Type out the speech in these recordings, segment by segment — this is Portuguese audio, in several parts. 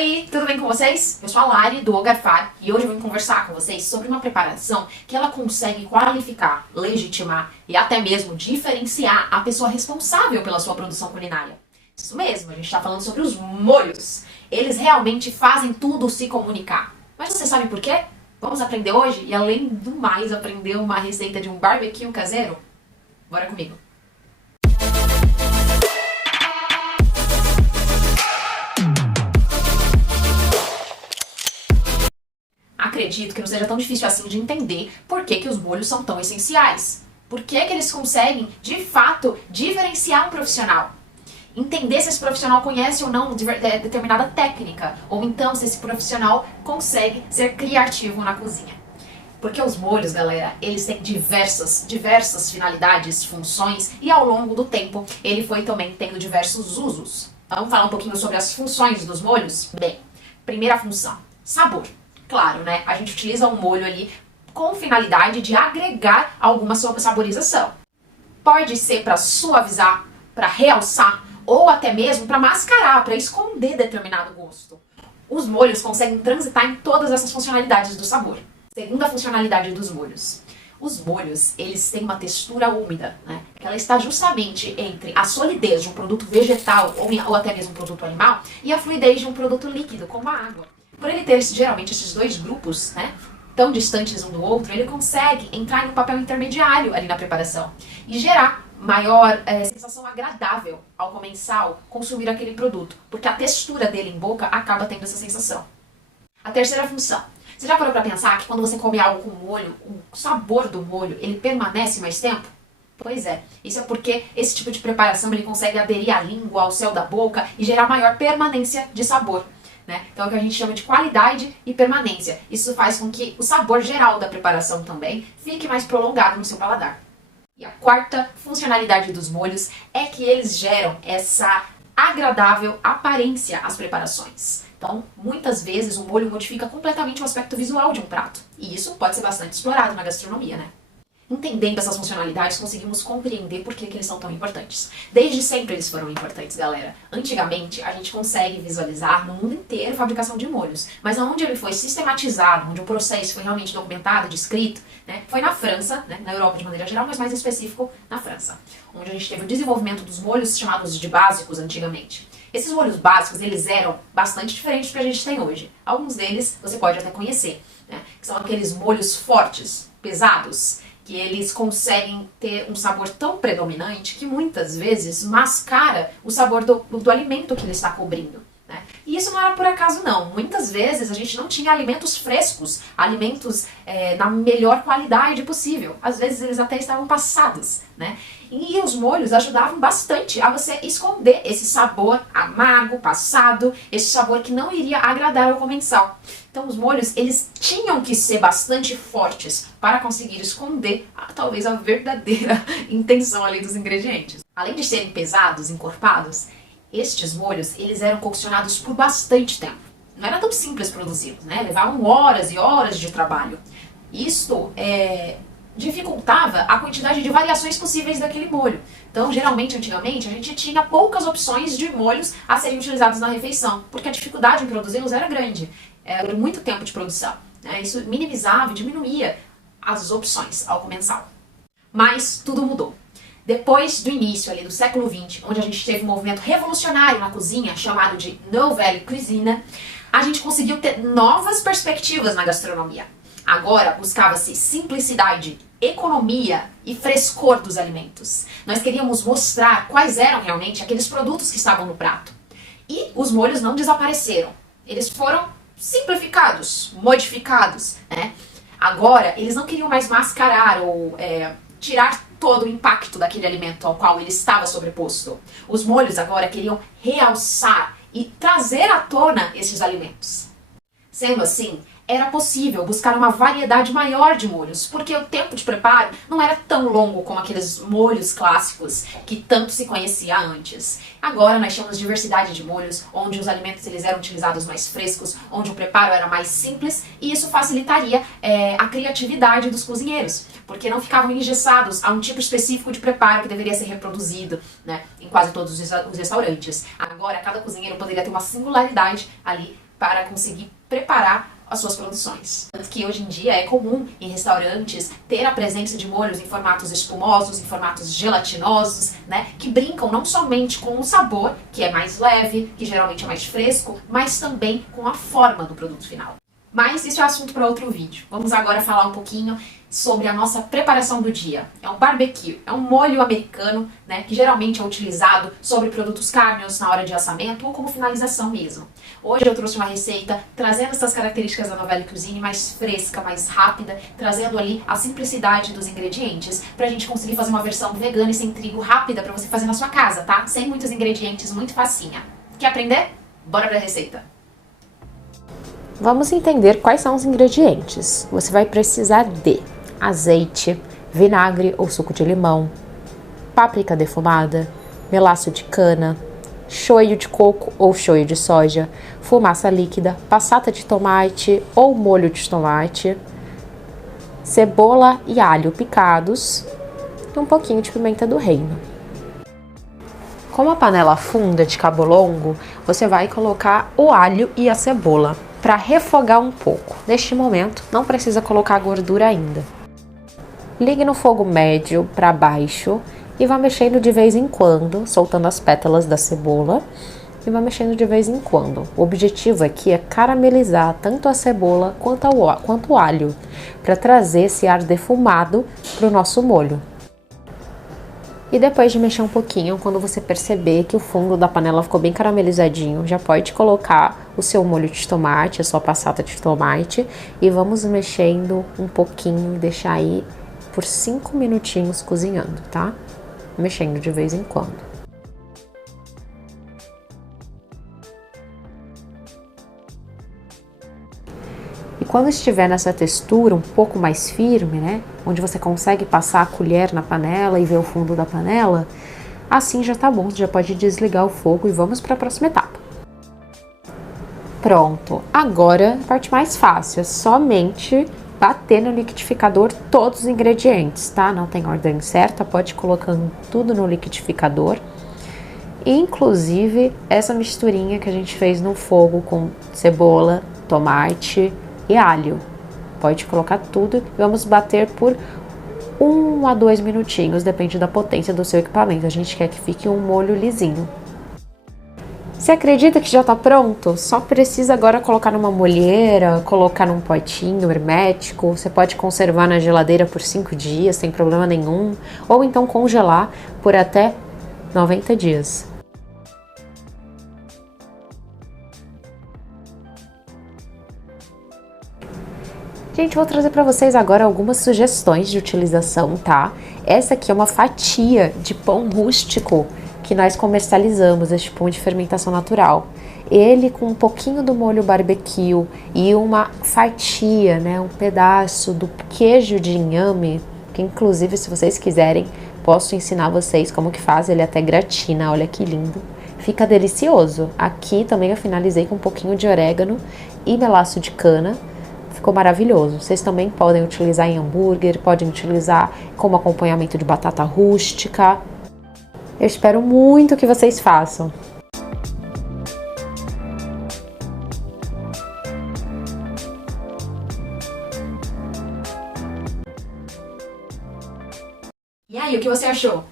Oi, tudo bem com vocês? Eu sou a Lari do Ogarfar e hoje eu vim conversar com vocês sobre uma preparação que ela consegue qualificar, legitimar e até mesmo diferenciar a pessoa responsável pela sua produção culinária. Isso mesmo, a gente está falando sobre os molhos. Eles realmente fazem tudo se comunicar. Mas você sabe por quê? Vamos aprender hoje e além do mais aprender uma receita de um barbecue caseiro? Bora comigo! Acredito que não seja tão difícil assim de entender por que os molhos são tão essenciais. Por que eles conseguem, de fato, diferenciar um profissional. Entender se esse profissional conhece ou não determinada técnica, ou então se esse profissional consegue ser criativo na cozinha. Porque os molhos, galera, eles têm diversas finalidades, funções, e ao longo do tempo ele foi também tendo diversos usos. Vamos falar um pouquinho sobre as funções dos molhos? Bem, primeira função, sabor. Claro, né? A gente utiliza um molho ali com finalidade de agregar alguma saborização. Pode ser para suavizar, para realçar ou até mesmo para mascarar, para esconder determinado gosto. Os molhos conseguem transitar em todas essas funcionalidades do sabor. Segunda funcionalidade dos molhos. Os molhos, eles têm uma textura úmida, né? Que ela está justamente entre a solidez de um produto vegetal ou até mesmo um produto animal e a fluidez de um produto líquido, como a água. Por ele ter geralmente esses dois grupos, né, tão distantes um do outro, ele consegue entrar em um papel intermediário ali na preparação e gerar maior sensação agradável ao comensal consumir aquele produto, porque a textura dele em boca acaba tendo essa sensação. A terceira função. Você já parou para pensar que quando você come algo com molho, o sabor do molho, ele permanece mais tempo? Pois é, isso é porque esse tipo de preparação ele consegue aderir à língua, ao céu da boca e gerar maior permanência de sabor. Então é o que a gente chama de qualidade e permanência. Isso faz com que o sabor geral da preparação também fique mais prolongado no seu paladar. E a quarta funcionalidade dos molhos é que eles geram essa agradável aparência às preparações. Então, muitas vezes o molho modifica completamente o aspecto visual de um prato. E isso pode ser bastante explorado na gastronomia, né? Entendendo essas funcionalidades, conseguimos compreender por que eles são tão importantes. Desde sempre eles foram importantes, galera. Antigamente, a gente consegue visualizar no mundo inteiro a fabricação de molhos. Mas onde ele foi sistematizado, onde o processo foi realmente documentado, descrito, né, foi na França, né, na Europa de maneira geral, mas mais específico na França. Onde a gente teve o desenvolvimento dos molhos chamados de básicos antigamente. Esses molhos básicos, eles eram bastante diferentes do que a gente tem hoje. Alguns deles você pode até conhecer, né, que são aqueles molhos fortes, pesados, que eles conseguem ter um sabor tão predominante que muitas vezes mascara o sabor do alimento que ele está cobrindo, né? E isso não era por acaso não. Muitas vezes a gente não tinha alimentos frescos, alimentos na melhor qualidade possível. Às vezes eles até estavam passados, né? E os molhos ajudavam bastante a você esconder esse sabor amargo, passado, esse sabor que não iria agradar ao comensal. Então os molhos, eles tinham que ser bastante fortes para conseguir esconder talvez a verdadeira intenção ali dos ingredientes. Além de serem pesados, encorpados, estes molhos, eles eram coccionados por bastante tempo. Não era tão simples produzi-los, né? Levavam horas e horas de trabalho. Isto dificultava a quantidade de variações possíveis daquele molho. Então, geralmente, antigamente, a gente tinha poucas opções de molhos a serem utilizados na refeição, porque a dificuldade em produzi-los era grande. Era muito tempo de produção, né? Isso minimizava e diminuía as opções ao comensal. Mas tudo mudou. Depois do início ali do século XX, onde a gente teve um movimento revolucionário na cozinha, chamado de Nouvelle Cuisine, a gente conseguiu ter novas perspectivas na gastronomia. Agora buscava-se simplicidade, economia e frescor dos alimentos. Nós queríamos mostrar quais eram realmente aqueles produtos que estavam no prato. E os molhos não desapareceram. Eles foram simplificados, modificados, né? Agora, eles não queriam mais mascarar ou tirar todo o impacto daquele alimento ao qual ele estava sobreposto. Os molhos agora queriam realçar e trazer à tona esses alimentos. Sendo assim, era possível buscar uma variedade maior de molhos, porque o tempo de preparo não era tão longo como aqueles molhos clássicos que tanto se conhecia antes. Agora nós temos diversidade de molhos, onde os alimentos eles eram utilizados mais frescos, onde o preparo era mais simples, e isso facilitaria a criatividade dos cozinheiros, porque não ficavam engessados a um tipo específico de preparo que deveria ser reproduzido, né, em quase todos os restaurantes. Agora cada cozinheiro poderia ter uma singularidade ali para conseguir preparar as suas produções. Tanto que hoje em dia é comum em restaurantes ter a presença de molhos em formatos espumosos, em formatos gelatinosos, né? Que brincam não somente com o sabor, que é mais leve, que geralmente é mais fresco, mas também com a forma do produto final. Mas isso é assunto para outro vídeo. Vamos agora falar um pouquinho sobre a nossa preparação do dia. É um barbecue, é um molho americano, né, que geralmente é utilizado sobre produtos carnes na hora de assamento ou como finalização mesmo. Hoje eu trouxe uma receita trazendo essas características da Nouvelle Cuisine mais fresca, mais rápida, trazendo ali a simplicidade dos ingredientes pra gente conseguir fazer uma versão vegana e sem trigo rápida pra você fazer na sua casa, tá? Sem muitos ingredientes, muito facinha. Quer aprender? Bora pra receita! Vamos entender quais são os ingredientes. Você vai precisar de azeite, vinagre ou suco de limão, páprica defumada, melaço de cana, shoyu de coco ou shoyu de soja, fumaça líquida, passata de tomate ou molho de tomate, cebola e alho picados e um pouquinho de pimenta do reino. Com a panela funda de cabo longo, você vai colocar o alho e a cebola para refogar um pouco. Neste momento, não precisa colocar a gordura ainda. Ligue no fogo médio para baixo e vá mexendo de vez em quando, soltando as pétalas da cebola e vá mexendo de vez em quando. O objetivo aqui é caramelizar tanto a cebola quanto o alho, para trazer esse ar defumado para o nosso molho. E depois de mexer um pouquinho, quando você perceber que o fundo da panela ficou bem caramelizadinho, já pode colocar o seu molho de tomate, a sua passata de tomate e vamos mexendo um pouquinho, deixar aí por 5 minutinhos cozinhando, tá? Mexendo de vez em quando. E quando estiver nessa textura um pouco mais firme, né, onde você consegue passar a colher na panela e ver o fundo da panela, assim já tá bom, você já pode desligar o fogo e vamos para a próxima etapa. Pronto, agora a parte mais fácil, é somente bater no liquidificador todos os ingredientes, tá? Não tem ordem certa, pode ir colocando tudo no liquidificador. Inclusive essa misturinha que a gente fez no fogo com cebola, tomate e alho. Pode colocar tudo e vamos bater por 1 a 2 minutinhos, depende da potência do seu equipamento. A gente quer que fique um molho lisinho. Você acredita que já tá pronto? Só precisa agora colocar numa molheira, colocar num potinho hermético. Você pode conservar na geladeira por 5 dias, sem problema nenhum. Ou então congelar por até 90 dias. Gente, vou trazer para vocês agora algumas sugestões de utilização, tá? Essa aqui é uma fatia de pão rústico que nós comercializamos, este pão de fermentação natural. Ele com um pouquinho do molho barbecue e uma fatia, né, um pedaço do queijo de inhame, que inclusive se vocês quiserem, posso ensinar vocês como que faz, ele até gratina, olha que lindo. Fica delicioso. Aqui também eu finalizei com um pouquinho de orégano e melaço de cana. Ficou maravilhoso. Vocês também podem utilizar em hambúrguer, podem utilizar como acompanhamento de batata rústica. Eu espero muito que vocês façam. E aí, o que você achou?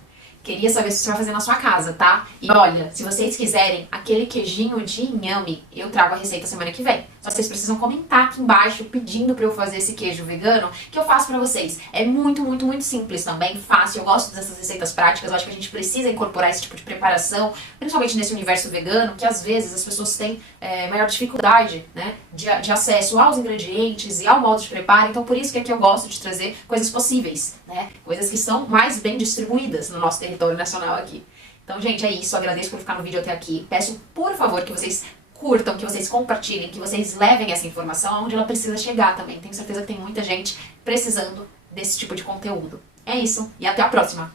Queria saber se você vai fazer na sua casa, tá? E olha, se vocês quiserem aquele queijinho de inhame, eu trago a receita semana que vem. Só que vocês precisam comentar aqui embaixo pedindo pra eu fazer esse queijo vegano que eu faço pra vocês. É muito, muito, muito simples também, fácil. Eu gosto dessas receitas práticas, eu acho que a gente precisa incorporar esse tipo de preparação, principalmente nesse universo vegano, que às vezes as pessoas têm maior dificuldade, né, de acesso aos ingredientes e ao modo de preparo. Então por isso que aqui eu gosto de trazer coisas possíveis, né, coisas que são mais bem distribuídas no nosso território nacional aqui. Então, gente, é isso. Agradeço por ficar no vídeo até aqui. Peço, por favor, que vocês curtam, que vocês compartilhem, que vocês levem essa informação aonde ela precisa chegar também. Tenho certeza que tem muita gente precisando desse tipo de conteúdo. É isso, e até a próxima!